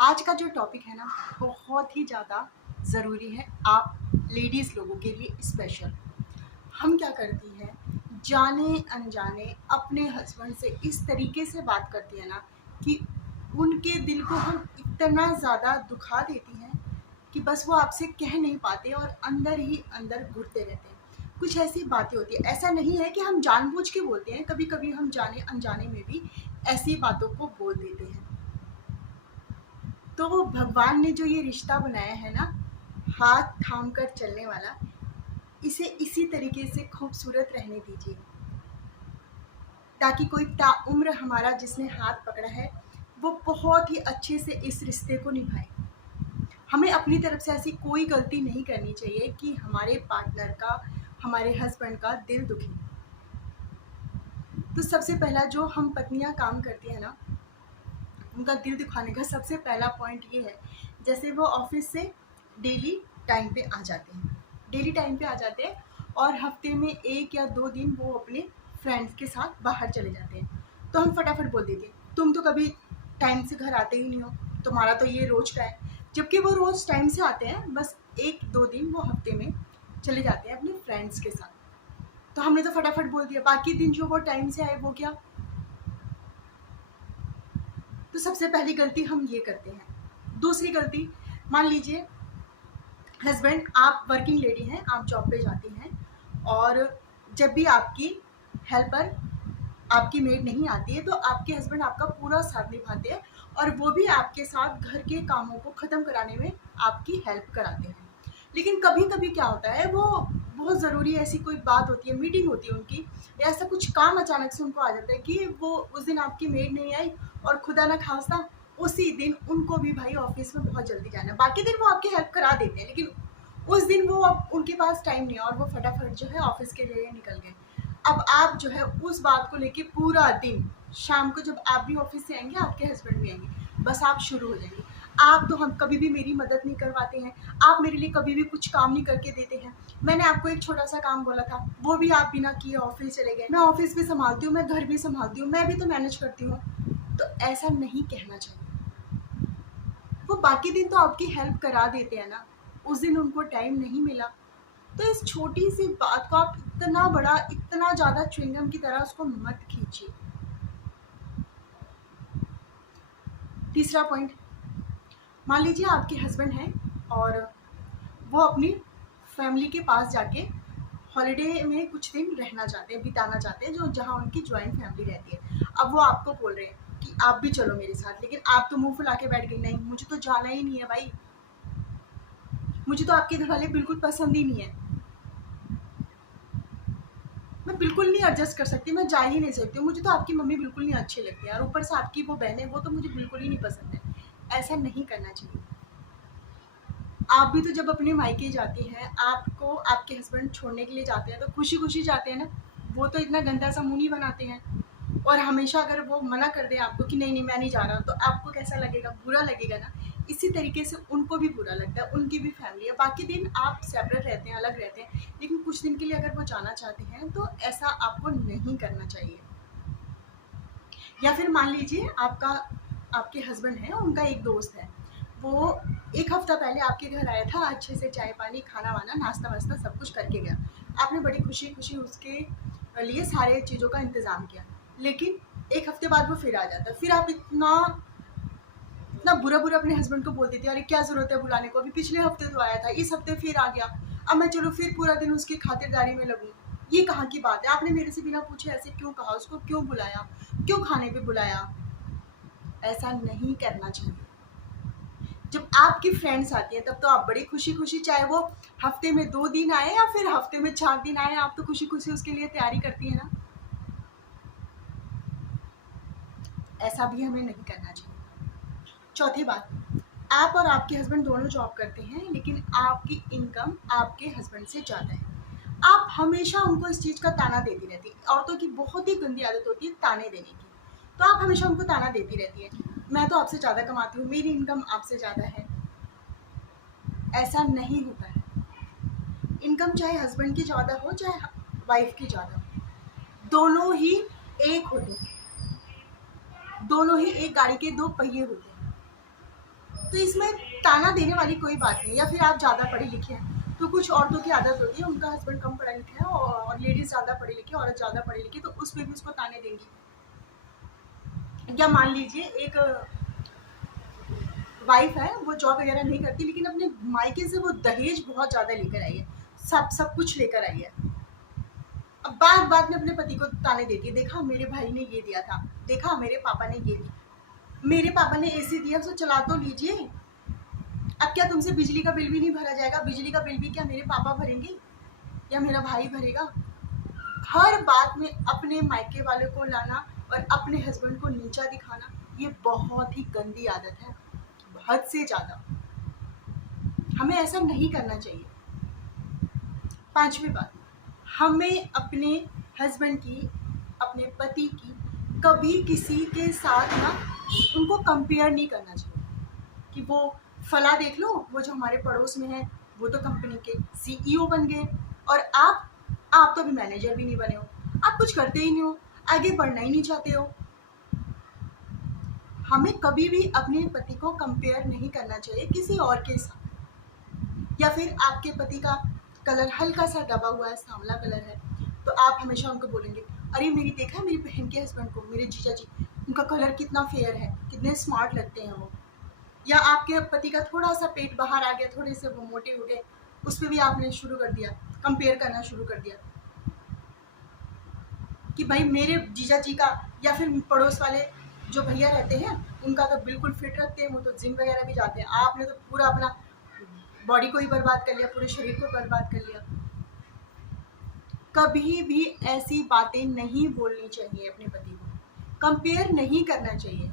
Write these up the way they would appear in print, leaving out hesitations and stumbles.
आज का जो टॉपिक है ना, बहुत ही ज़्यादा ज़रूरी है आप लेडीज़ लोगों के लिए स्पेशल। हम क्या करती हैं, जाने अनजाने अपने हस्बैंड से इस तरीके से बात करती है ना कि उनके दिल को हम इतना ज़्यादा दुखा देती हैं कि बस वो आपसे कह नहीं पाते और अंदर ही अंदर घुटते रहते हैं। कुछ ऐसी बातें होती है, ऐसा नहीं है कि हम जानबूझ के बोलते हैं, कभी कभी हम जाने अनजाने में भी ऐसी बातों को बोल देते हैं। तो भगवान ने जो ये रिश्ता बनाया है ना, हाथ थाम कर चलने वाला, इसे इसी तरीके से खूबसूरत रहने दीजिए, ताकि कोई ताउम्र हमारा जिसने हाथ पकड़ा है वो बहुत ही अच्छे से इस रिश्ते को निभाए। हमें अपनी तरफ से ऐसी कोई गलती नहीं करनी चाहिए कि हमारे पार्टनर का, हमारे हस्बैंड का दिल दुखे। तो सबसे पहला जो हम पत्नियां काम करती हैं ना, उनका दिल दुखाने का सबसे पहला पॉइंट ये है, जैसे वो ऑफिस से डेली टाइम पे आ जाते हैं, डेली टाइम पे आ जाते हैं और हफ्ते में 1 या 2 दिन वो अपने फ्रेंड्स के साथ बाहर चले जाते हैं, तो हम फटाफट बोल देते हैं तुम तो कभी टाइम से घर आते ही नहीं हो, तुम्हारा तो ये रोज का है। जबकि वो रोज टाइम से आते हैं, बस 1-2 दिन वो हफ्ते में चले जाते हैं अपने फ्रेंड्स के साथ। तो हमने तो फटाफट बोल दिया, बाकी दिन जो वो टाइम से आए वो क्या। तो सबसे पहली गलती हम ये करते हैं। दूसरी गलती, मान लीजिए हस्बैंड, आप वर्किंग लेडी हैं, आप जॉब पे जाती हैं और जब भी आपकी हेल्पर, आपकी मेड नहीं आती है, तो आपके हस्बैंड आपका पूरा साथ निभाते हैं और वो भी आपके साथ घर के कामों को ख़त्म कराने में आपकी हेल्प कराते हैं। लेकिन कभी कभी क्या होता है, वो बहुत ज़रूरी ऐसी कोई बात होती है, मीटिंग होती है उनकी, या ऐसा कुछ काम अचानक से उनको आ जाता है कि वो उस दिन आपकी मेड नहीं आई और खुदा ना खास्ता उसी दिन उनको भी भाई ऑफिस में बहुत जल्दी जाना है। बाकी दिन वो आपकी हेल्प करा देते हैं, लेकिन उस दिन वो अब उनके पास टाइम नहीं है और वो फटाफट जो है ऑफिस के लिए निकल गए। अब आप जो है उस बात को लेके पूरा दिन, शाम को जब आप भी ऑफिस से आएंगे, आपके हस्बैंड भी आएंगे, बस आप शुरू हो जाएंगे, आप तो हम कभी भी मेरी मदद नहीं करवाते हैं, आप मेरे लिए कभी भी कुछ काम नहीं करके देते हैं, मैंने आपको एक छोटा सा काम बोला था वो भी आप बिना किए ऑफिस चले गए, मैं ऑफिस भी संभालती हूँ, मैं घर भी संभालती हूँ, मैं भी तो मैनेज करती हूँ। तो ऐसा नहीं कहना चाहिए। वो बाकी दिन तो आपकी हेल्प करा देते हैं ना, उस दिन उनको टाइम नहीं मिला, तो इस छोटी सी बात को आप इतना बड़ा, इतना ज़्यादा च्युइंगम की तरह उसको मत खींचिए। तीसरा पॉइंट, मान लीजिए आपके हस्बैंड हैं और वो अपनी फैमिली के पास जाके हॉलिडे में कुछ दिन रहना चाहते हैं, बिताना चाहते हैं, जो जहाँ उनकी ज्वाइंट फैमिली रहती है। अब वो आपको बोल रहे हैं कि आप भी चलो मेरे साथ, लेकिन आप तो मुंह फुला के बैठ गए, नहीं मुझे तो जाना ही नहीं है भाई, मुझे तो आपके घर वाले बिल्कुल पसंद ही नहीं है, मैं बिल्कुल नहीं एडजस्ट कर सकती, मैं जा ही नहीं सकती हूँ, मुझे तो आपकी मम्मी बिल्कुल नहीं अच्छी लगती है और ऊपर से आपकी वो बहन है, वो तो मुझे बिल्कुल ही नहीं पसंद है। ऐसा नहीं करना चाहिए। आप भी तो जब अपने मायके जाती हैं, आपको आपके हस्बैंड छोड़ने के लिए जाते हैं तो खुशी खुशी जाते हैं ना, वो तो इतना गंदा सा मुंह नहीं बनाते हैं। और हमेशा अगर वो मना कर दे आपको कि नहीं नहीं मैं नहीं जा रहा, तो आपको कैसा लगेगा, बुरा लगेगा ना। इसी तरीके से उनको भी बुरा लगता है, उनकी भी फैमिली है, बाकी दिन आप सेपरेट रहते हैं, अलग रहते हैं, लेकिन कुछ दिन के लिए अगर वो जाना चाहते हैं तो ऐसा आपको नहीं करना चाहिए। या फिर मान लीजिए आपका, आपके हस्बैंड है, उनका एक दोस्त है, वो एक हफ्ता पहले आपके घर आया था, अच्छे से चाय पानी खाना वाना नाश्ता वास्ता सब कुछ करके गया, आपने बड़ी खुशी खुशी उसके लिए सारे चीज़ों का इंतज़ाम किया, लेकिन एक हफ्ते बाद वो फिर आ जाता है, फिर आप इतना इतना बुरा बुरा अपने हस्बैंड को बोल देते हैं, अरे क्या ज़रूरत है बुलाने को, अभी पिछले हफ्ते तो आया था, इस हफ्ते फिर आ गया, अब मैं चलो फिर पूरा दिन उसकी खातिरदारी में लगूँ। ये कहाँ की बात है, आपने मेरे से बिना पूछे ऐसे क्यों कहा, उसको क्यों बुलाया, क्यों खाने पे बुलाया। ऐसा नहीं करना चाहिए। जब आपकी फ्रेंड्स आती हैं तब तो आप बड़ी खुशी खुशी, चाहे वो हफ्ते में 2 दिन आए या फिर हफ्ते में 4 दिन आए, आप तो खुशी खुशी उसके लिए तैयारी करती है ना। ऐसा भी हमें नहीं करना चाहिए। चौथी बात, आप और आपके हस्बैंड दोनों जॉब करते हैं, लेकिन आपकी इनकम आपके हस्बैंड से ज़्यादा है, आप हमेशा उनको इस चीज़ का ताना देती रहती है। औरतों की बहुत ही गंदी आदत होती है ताने देने की, तो आप हमेशा उनको ताना देती रहती है, मैं तो आपसे ज़्यादा कमाती हूँ, मेरी इनकम आपसे ज़्यादा है। ऐसा नहीं होता है। इनकम चाहे हस्बैंड की ज़्यादा हो चाहे वाइफ की ज़्यादा हो, दोनों ही एक होते हैं, दोनों ही एक गाड़ी के दो पहिए होते हैं। तो इसमें ताना देने वाली कोई बात नहीं। या फिर आप ज़्यादा पढ़े लिखे हैं, तो कुछ औरतों की आदत होती है, उनका हस्बैंड कम पढ़ा लिखा है और लेडीज़ ज़्यादा पढ़ी लिखी, औरत ज़्यादा पढ़ी लिखी, तो उस पर भी उसको ताने देंगी। या मान लीजिए एक वाइफ है, वो जॉब वगैरह नहीं करती, लेकिन अपने मायके से वो दहेज बहुत ज़्यादा लेकर आई है, सब कुछ लेकर आई है। अब बात बात में अपने पति को ताने देती है, देखा मेरे भाई ने ये दिया था, देखा मेरे पापा ने ये दिया, मेरे पापा ने एसी दिया, तो चला तो लीजिए। अब क्या तुमसे बिजली का बिल भी नहीं भरा जाएगा? बिजली का बिल भी क्या मेरे पापा भरेंगे या मेरा भाई भरेगा? हर बात में अपने मायके वालों को लाना और अपने हस्बैंड को नीचा दिखाना, ये बहुत ही गंदी आदत है, हद से ज़्यादा। हमें ऐसा नहीं करना चाहिए। पांचवी बात, हमें अपने हस्बैंड की, अपने पति की कभी किसी के साथ ना उनको कंपेयर नहीं करना चाहिए कि वो फला देख लो, वो जो हमारे पड़ोस में है वो तो कंपनी के सीईओ बन गए और आप तो अभी मैनेजर भी नहीं बने हो, आप कुछ करते ही नहीं हो, आगे बढ़ना ही नहीं चाहते हो। हमें कभी भी अपने पति को कंपेयर नहीं करना चाहिए किसी और के साथ। या फिर आपके पति का कलर हल्का सा दबा हुआ है, सांवला कलर है, तो आप हमेशा उनको बोलेंगे, अरे मेरी देखा है मेरी बहन के हस्बैंड को, मेरे जीजा जी, उनका कलर कितना फेयर है, कितने स्मार्ट लगते हैं वो। या आपके पति का थोड़ा सा पेट बाहर आ गया, थोड़े से वो मोटे हो गए, उस पर भी आपने शुरू कर दिया, कंपेयर करना शुरू कर दिया कि भाई मेरे जीजा जी का, या फिर पड़ोस वाले जो भैया रहते हैं उनका तो बिल्कुल फिट रखते हैं, वो तो जिम वगैरह भी जाते हैं, आपने तो पूरा अपना बॉडी को ही बर्बाद कर लिया, पूरे शरीर को बर्बाद कर लिया। कभी भी ऐसी बातें नहीं बोलनी चाहिए अपने पति को, कंपेयर नहीं करना चाहिए,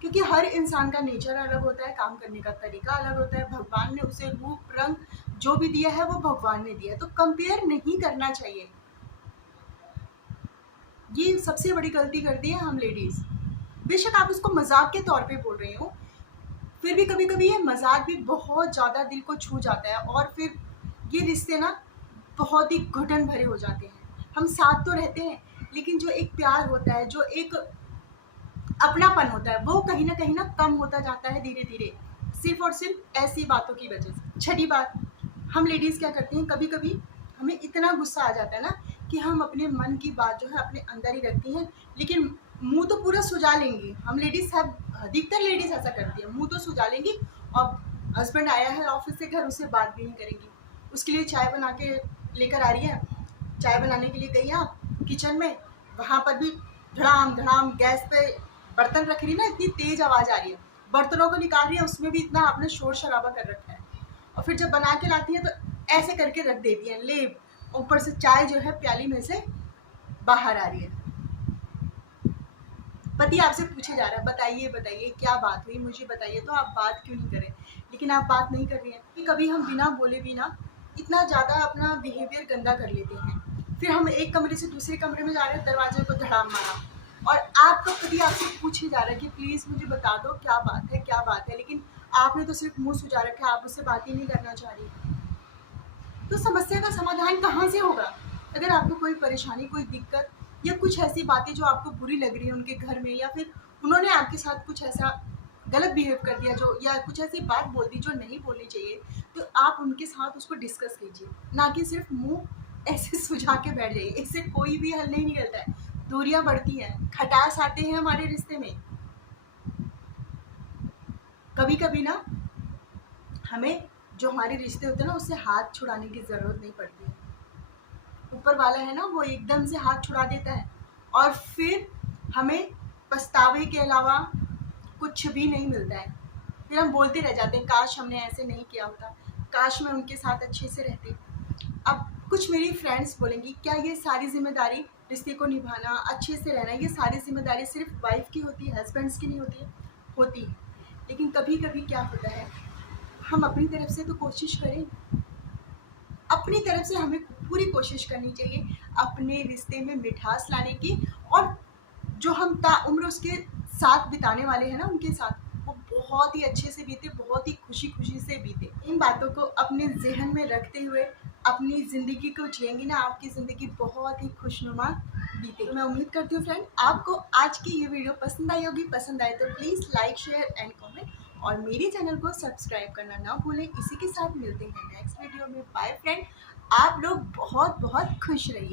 क्योंकि हर इंसान का नेचर अलग होता है, काम करने का तरीका अलग होता है, भगवान ने उसे रूप रंग जो भी दिया है वो भगवान ने दिया है, तो कंपेयर नहीं करना चाहिए। ये सबसे बड़ी गलती करती है हम लेडीज। बेशक आप उसको मजाक के तौर पे बोल रही हो, फिर भी कभी कभी ये मजाक भी बहुत ज़्यादा दिल को छू जाता है और फिर ये रिश्ते ना बहुत ही घुटन भरे हो जाते हैं। हम साथ तो रहते हैं, लेकिन जो एक प्यार होता है, जो एक अपनापन होता है, वो कहीं ना कम होता जाता है धीरे धीरे, सिर्फ और सिर्फ ऐसी बातों की वजह से। छठी बात, हम लेडीज़ क्या करते हैं, कभी कभी हमें इतना गुस्सा आ जाता है ना कि हम अपने मन की बात जो है अपने अंदर ही रखती हैं, लेकिन मुंह तो पूरा सुझा लेंगी। हम लेडीज़ सब, अधिकतर लेडीज़ ऐसा करती है, मुंह तो सुझा लेंगी और हस्बैंड आया है ऑफिस से घर, उससे बात भी नहीं करेंगी। उसके लिए चाय बना के लेकर आ रही है, चाय बनाने के लिए गई आप किचन में, वहाँ पर भी धड़ाम धड़ाम गैस पे बर्तन रख रही ना, इतनी तेज आवाज़ आ रही है, बर्तनों को निकाल रही है, उसमें भी इतना आपने शोर शराबा कर रखा है, और फिर जब बना के लाती है तो ऐसे करके रख देती है, ले ऊपर से चाय जो है प्याली में से बाहर आ रही है। पति आपसे पूछे जा रहा है, बताइए बताइए क्या बात हुई, मुझे बताइए, तो आप बात क्यों नहीं करें, लेकिन आप बात नहीं कर रही हैं। कि कभी हम बिना बोले भी ना इतना ज़्यादा अपना बिहेवियर गंदा कर लेते हैं, फिर हम एक कमरे से दूसरे कमरे में जा रहे हैं, दरवाजे को धड़ाम मारा, और आपका पति आपसे पूछे जा रहा है कि प्लीज़ मुझे बता दो क्या बात है क्या बात है, लेकिन आपने तो सिर्फ मुंह सुझा रखा है, आप उससे बात ही नहीं करना चाह रही। तो समस्या का समाधान कहाँ से होगा? अगर आपको कोई परेशानी, कोई दिक्कत या कुछ ऐसी बातें जो आपको बुरी लग रही है उनके घर में, या फिर उन्होंने आपके साथ कुछ ऐसा गलत बिहेव कर दिया जो, या कुछ ऐसी बात बोल दी जो नहीं बोलनी चाहिए, तो आप उनके साथ उसको डिस्कस कीजिए, ना कि सिर्फ मुंह ऐसे सुझा के बैठ जाइए। इससे कोई भी हल नहीं निकलता है, दूरियां बढ़ती हैं, खटास आते हैं हमारे रिश्ते में। कभी कभी ना हमें जो हमारे रिश्ते होते हैं ना, उससे हाथ छुड़ाने की ज़रूरत नहीं पड़ती है। ऊपर वाला है ना, वो एकदम से हाथ छुड़ा देता है और फिर हमें पछतावे के अलावा कुछ भी नहीं मिलता है। फिर हम बोलते रह जाते हैं, काश हमने ऐसे नहीं किया होता, काश मैं उनके साथ अच्छे से रहती। अब कुछ मेरी फ्रेंड्स बोलेंगी, क्या ये सारी जिम्मेदारी, रिश्ते को निभाना, अच्छे से रहना, ये सारी जिम्मेदारी सिर्फ वाइफ की होती है, हस्बैंड्स की नहीं होती है? होती है, लेकिन कभी कभी क्या होता है, हम अपनी तरफ से तो कोशिश करें, अपनी तरफ से हमें पूरी कोशिश करनी चाहिए अपने रिश्ते में मिठास लाने की, और जो हम ताउम्र उसके साथ बिताने वाले हैं ना, उनके साथ वो बहुत ही अच्छे से बीते, बहुत ही खुशी खुशी से बीते। इन बातों को अपने जहन में रखते हुए अपनी ज़िंदगी को जिएंगी ना, आपकी ज़िंदगी बहुत ही खुशनुमा बीते। मैं उम्मीद करती हूँ फ्रेंड आपको आज की ये वीडियो पसंद आई होगी। पसंद आए तो please like, share and comment और मेरे चैनल को सब्सक्राइब करना ना भूलें। इसी के साथ मिलते हैं नेक्स्ट वीडियो में। बाय फ्रेंड, आप लोग बहुत बहुत खुश रहिए।